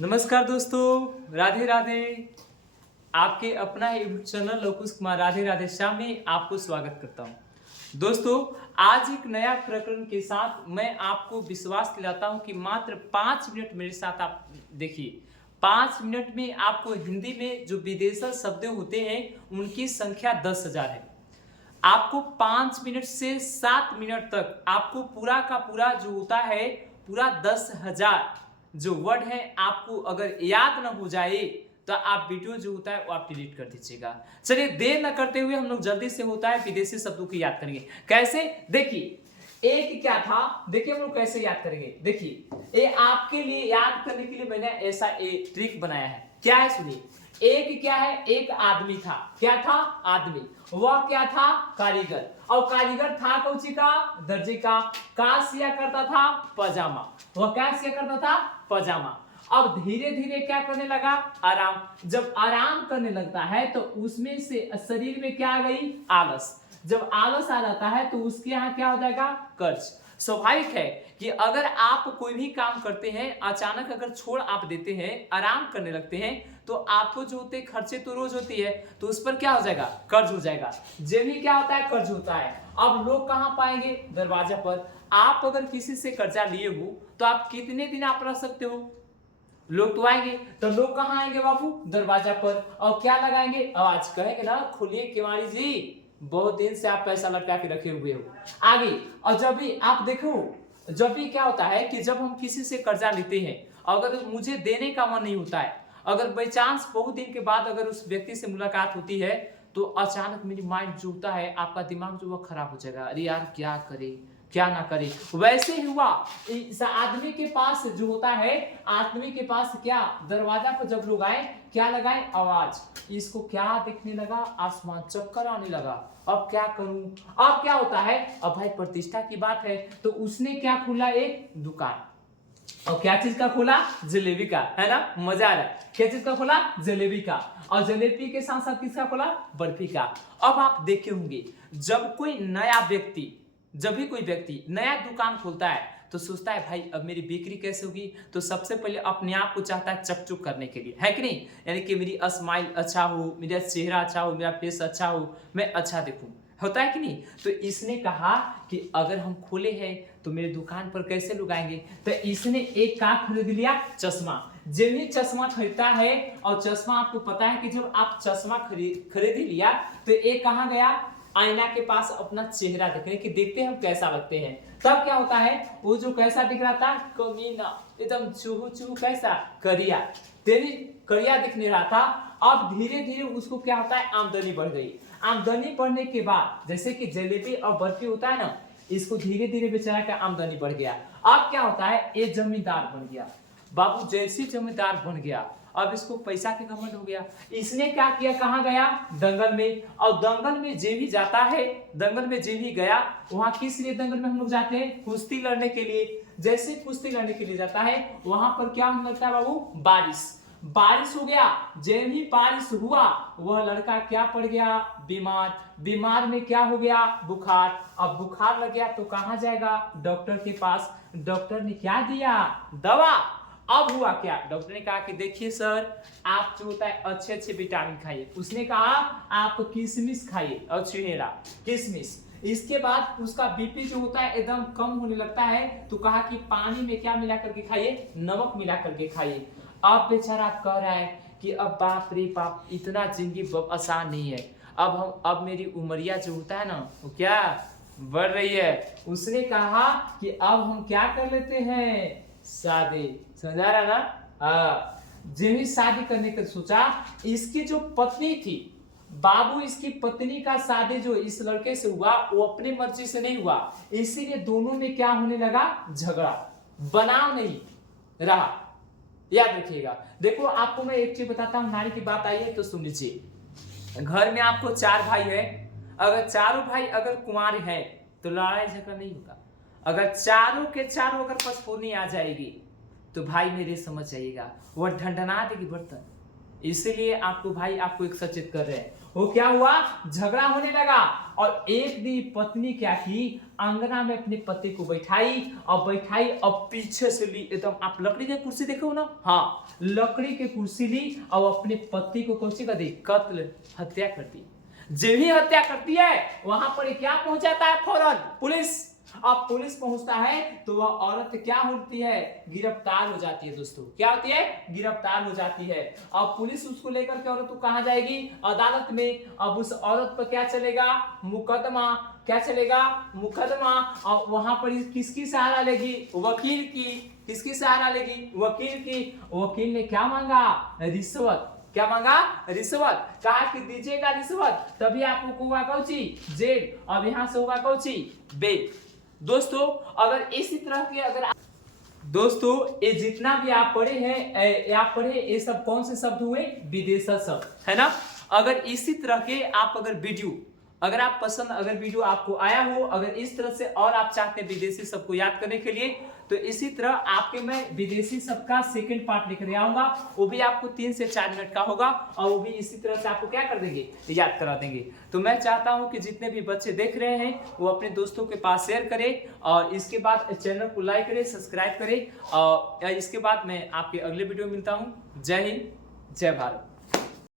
नमस्कार दोस्तों, राधे राधे। आपके अपना यूट्यूब चैनल लवकुश कुमार राधे राधे श्याम में आपको स्वागत करता हूं। दोस्तों, आज एक नया प्रकरण के साथ मैं आपको विश्वास दिलाता हूं कि मात्र 5 मिनट मेरे साथ आप देखिए। 5 मिनट में आपको हिंदी में जो विदेशी शब्द होते हैं उनकी संख्या 10,000 है। आपको 5 मिनट से 7 मिनट तक आपको पूरा का पूरा जो होता है पूरा 10,000 जो वर्ड है आपको अगर याद ना हो जाए तो आप वीडियो जो होता है वो आप डिलीट कर दीजिएगा। चलिए देर न करते हुए हम लोग जल्दी से होता है विदेशी शब्दों को याद करेंगे। कैसे? देखिए एक क्या था, देखिए हम लोग कैसे याद करेंगे। देखिए ये आपके लिए याद करने के लिए मैंने ऐसा एक ट्रिक बनाया है। क्या है सुनिए। एक क्या है, एक आदमी था। क्या था? आदमी। वह क्या था? कारीगर। और कारीगर था कौची का? दर्जी का सिया करता था पजामा। वह क्या सिया करता था? पजामा। अब धीरे धीरे क्या करने लगा? आराम। जब आराम करने लगता है तो उसमें से शरीर में क्या आ गई? आलस। जब आलस आ जाता है तो उसके यहाँ क्या हो जाएगा? कर्ज। स्वाभाविक है कि अगर आप कोई भी काम करते हैं अचानक अगर छोड़ आप देते हैं, आराम करने लगते हैं तो आपको जो होते खर्चे तो रोज होती है तो उस पर क्या हो जाएगा? कर्ज हो जाएगा। जब क्या होता है? कर्ज होता है। अब लोग कहां पाएंगे? दरवाजा पर। आप अगर किसी से कर्जा लिए हो तो आप कितने दिन आप रह सकते हो? लोग तो आएंगे, तो लोग कहां आएंगे बाबू? दरवाजा पर। और क्या लगाएंगे? आवाज कहेंगे ना, खोलिए केवाड़ी जी, बहुत दिन से आप पैसा लटका के रखे हुए हो। आगे। और जब भी आप देखो, जब भी क्या होता है कि जब हम किसी से कर्जा लेते हैं अगर मुझे देने का मन नहीं होता है, अगर बाई चांस बहुत दिन के बाद अगर उस व्यक्ति से मुलाकात होती है तो अचानक मेरी माइंड जो होता है, आपका दिमाग जो वो खराब हो जाएगा। अरे यार क्या करे क्या ना करे। वैसे ही हुआ इस आदमी के पास जो होता है, आदमी के पास क्या, दरवाजा पर जब लोग आए क्या लगाए? आवाज। इसको क्या दिखने लगा? आसमान, चक्कर आने लगा। अब क्या करूं? अब क्या होता है? अब भाई प्रतिष्ठा की बात है तो उसने क्या खोला? एक दुकान। और क्या चीज का खोला? जलेबी का, है ना? मजा आ रहा है। क्या चीज का खोला? जलेबी का। और जलेबी के साथ साथ किसका खोला? बर्फी का। अब आप देखे होंगे जब कोई नया व्यक्ति, जब भी कोई व्यक्ति नया दुकान खोलता है तो सोचता है भाई अब मेरी बिक्री कैसे होगी, तो सबसे पहले अपने आप को चाहता है चकचुक करने के लिए, है कि नहीं? यानी कि मेरी स्माइल अच्छा हो, मेरा चेहरा अच्छा हो, मेरा फेस अच्छा हो, मैं अच्छा दिखूं, होता है कि नहीं? तो इसने कहा कि अगर हम खोले हैं तो मेरे दुकान पर कैसे लोग आएंगे, तो इसने एक का खरीद लिया? चश्मा। जब भी चश्मा खरीदता है, और चश्मा आपको पता है कि जब आप चश्मा खरीद लिया तो एक कहां गया? आईना के पास अपना चेहरा देखने कि देखते हैं हम कैसा लगते हैं। तब क्या होता है? वो जो कैसा दिख रहा था? कमीना, एकदम चूहू चूहू, कैसा? करिया, तेरी करिया दिखने रहा था। अब धीरे धीरे उसको क्या होता है? आमदनी बढ़ गई। आमदनी बढ़ने के बाद जैसे कि जलेबी और बर्फी होता है ना, इसको धीरे धीरे बेचारा का आमदनी बढ़ गया। अब क्या होता है? ये जमींदार बन गया बाबू। जैसी जमींदार बन गया अब इसको पैसा के घमंड हो गया। इसने क्या किया? कहां गया? दंगल में। और दंगल में जे भी जाता है, दंगल में जे भी गया, वहां किस लिए दंगल में हम लोग जाते हैं? कुश्ती लड़ने के लिए। जैसे कुश्ती लड़ने के लिए जाता है वहां पर क्या होने लगता है बाबू? बारिश। बारिश हो गया। जब भी बारिश हुआ वह लड़का क्या पड़ गया? बीमार। बीमार में क्या हो गया? बुखार। अब बुखार लग गया तो कहां जाएगा? डॉक्टर के पास। डॉक्टर ने क्या दिया? दवा। अब हुआ क्या? डॉक्टर ने कहा कि देखिए सर, आप जो होता है अच्छे अच्छे विटामिन खाइए। उसने कहा आप किशमिश खाइए और चुनेरा किशमिश। इसके बाद उसका बीपी जो होता है एकदम कम होने लगता है तो कहा कि पानी में क्या मिला करके खाइए? नमक मिला करके खाइए। अब बेचारा कह रहा है कि अब बाप रे बाप, इतना जिंदगी आसान नहीं है। अब मेरी उमरिया जो होता है ना वो क्या बढ़ रही है। उसने कहा कि अब हम क्या कर लेते हैं? शादी। समझा रहा ना? हाँ। जब ही शादी करने का सोचा, इसकी जो पत्नी थी बाबू, इसकी पत्नी का शादी जो इस लड़के से हुआ वो अपनी मर्जी से नहीं हुआ, इसीलिए दोनों में क्या होने लगा? झगड़ा। बनाव नहीं रहा। याद रखिएगा। देखो आपको मैं एक चीज बताता हूं, नारी की बात आई है तो सुन लीजिए। घर में आपको 4 भाई है, अगर चारों भाई अगर कुंवारे हैं तो लड़ाई झगड़ा नहीं होगा। अगर चारों के चारों अगर पसपोनी आ जाएगी तो भाई मेरे समझ जाइएगा वह ढंढना देगी बर्तन। इसीलिए आपको भाई आपको एक सचेत कर रहे हैं। वो क्या हुआ, झगड़ा होने लगा और एक दिन पत्नी क्या की, अंगना में अपने पति को बैठाई और पीछे से ली एकदम, आप लकड़ी की कुर्सी देखे हो ना, हाँ लकड़ी की कुर्सी ली और अपने पति को कौन सी कर दी, कत्ल, हत्या कर दी। जब ही हत्या करती है वहां पर क्या पहुंच जाता है, फौरन पुलिस। अब पुलिस पहुंचता है तो वह औरत क्या होती है, गिरफ्तार हो जाती है। दोस्तों क्या होती है, गिरफ्तार हो जाती है। अब पुलिस उसको लेकर के औरत को कहां जाएगी, अदालत में। अब उस औरत पर क्या चलेगा, मुकदमा। क्या चलेगा, मुकदमा। और वहां पर किसकी सहारा लेगी, वकील की। किसकी सहारा लेगी, वकील की। वकील ने क्या मांगा, रिश्वत। क्या मांगा, रिश्वत। कहा कि दीजिएगा रिश्वत, तभी आपको होगा कौची, जेल। अब यहां से होगा कौची, बेल। दोस्तों अगर इसी तरह के दोस्तों ये जितना भी आप पढ़े हैं, आप पढ़े ये सब कौन से शब्द हुए, विदेशी शब्द, है ना। अगर इसी तरह के आप अगर वीडियो, अगर आप पसंद, अगर वीडियो आपको आया हो, अगर इस तरह से और आप चाहते हैं विदेशी शब्द को याद करने के लिए, तो इसी तरह आपके मैं विदेशी शब्द का सेकंड पार्ट लेकर आऊंगा। वो भी आपको 3 से 4 मिनट का होगा और वो भी इसी तरह से आपको क्या कर देंगे, याद करा देंगे। तो मैं चाहता हूं कि जितने भी बच्चे देख रहे हैं वो अपने दोस्तों के पास शेयर करें और इसके बाद चैनल को लाइक करें, सब्सक्राइब करें। और इसके बाद मैं आपके अगले वीडियो में मिलता हूँ। जय हिंद, जय भारत।